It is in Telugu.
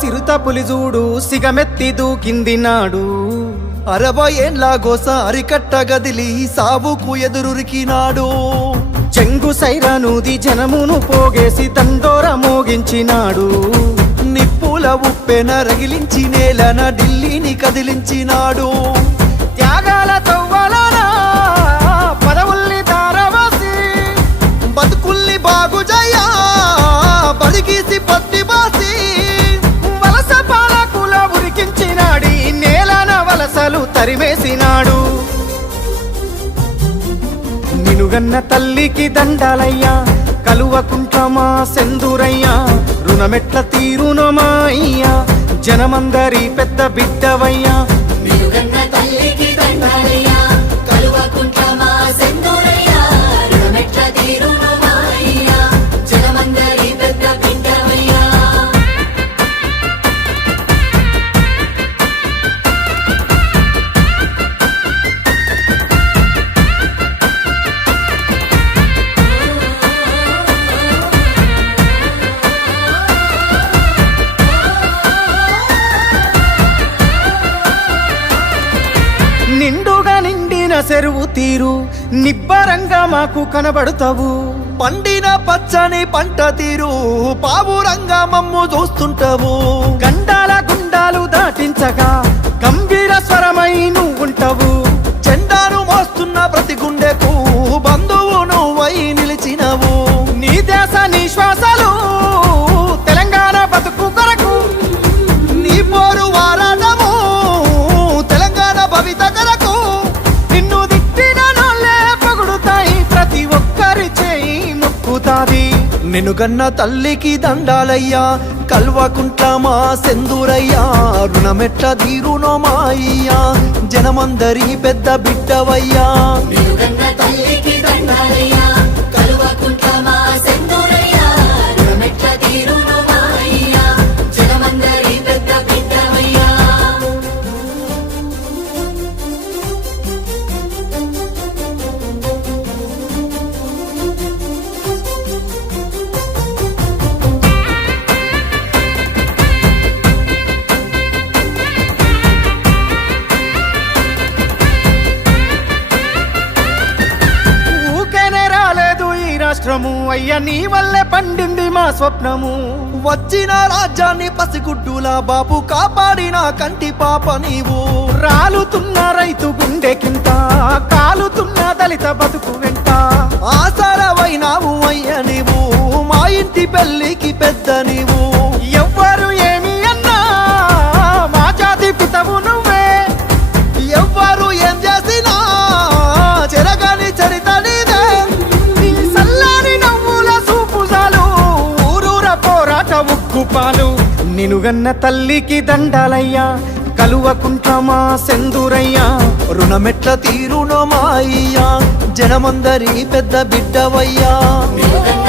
సిరుత పులిజూడు సిగమెత్తి దూకింది నాడు 60 ఏండ్ల గోస అరికట్ట గదిలి సావుకు ఎదురురికినాడు చెంగు సైరనూది జనమును పోగేసి దండోర మోగించినాడు నిప్పుల ఉప్పెన రగిలించి నేలన ఢిల్లీని కదిలించినాడు త్యాగాల తవ్వలన పదవుల్ని దారవాసి బతుకుల్ని బాగుజయ్యా బడిగీసి పత్తి బాసి వలస పాలకుల ఉరికించినాడి నేలన వలసలు తరిమేసినాడు నినుగన్న తల్లికి దండాలయ్యా కలువకుంట్ల మా సెందురయ్యా రుణమెట్ల తీరునో మా అయ్యా జనమందరి పెద్ద బిడ్డవయ్యా నిలుగన్న తల్లికి దండాలయ్యా కలువకుంట్ల మా సెందురయ్యా రుణమెట్ల తీరును మా అయ్యా జనమందరి పెద్ద బిడ్డవయ్యా నిండుగా నిండిన చెరువు తీరు నిబ్బరంగా మాకు కనబడుతావు పండిన పచ్చని పంట తీరు పావురంగా మమ్ము చూస్తుంటావు గండాల గుండాలు దాటించగా గంభీర స్వరమై నువ్వుంటావు జెండాను మోస్తున్న ప్రతి గుండెకు బంధువు నువ్వై నిలిచినవు నీ దేశ నీ శ్వాసలు తెలంగాణ బతుకు కొరకు నీ పోరు వారాటము తెలంగాణ భవిత కొరకు నిన్ను దిట్టిన నోళ్ళే పొగుడుతాయి ప్రతి ఒక్కరి చేయి ముక్కుతాది నిన్ను గన్న తల్లికి దండాలయ్యా కల్వకుంట్ల మా సెందురయ్యా రుణమెట్ల తీరునో మా అయ్యా జనమందరి పెద్ద బిడ్డవయ్యా నిలుగన్న తల్లికి దండాలయ్యా కలువకుంట్ల మా సెందురయ్యా రుణమెట్ల తీరును మా అయ్యా జనమందరి పెద్ద బిడ్డవయ్యా ఊకేనే రాలేదు ఈ రాష్ట్రము అయ్యా నీ వల్లే పండింది మా స్వప్నము వచ్చిన రాజ్యాన్ని పసిగుడ్డుల బాబు కాపాడిన కంటి పాప నీవు రాలుతున్న రైతు గుండెకింత కాలుతున్న దళిత బతుకు వెంట ఆసారవైనావు అయ్య నీవు మా ఇంటి పెళ్ళికి పెద్ద నీవు ఎవ్వరు ఏమి అన్నా మా జాతి పితవు నువ్వే ఎవ్వరు ఏం చేసినా చెరగని చరిత నీదే నీ సల్లాని నవ్వుల సూపుజాలు ఊరూర పోరాట ఉక్కుపాలు నినుగన్న తల్లికి దండాలయ్యా కలువకుంట్ల మా సెందురయ్యా రుణమెట్ల తీరునో మా అయ్యా జనమందరి పెద్ద బిడ్డవయ్యా నిలుగన్న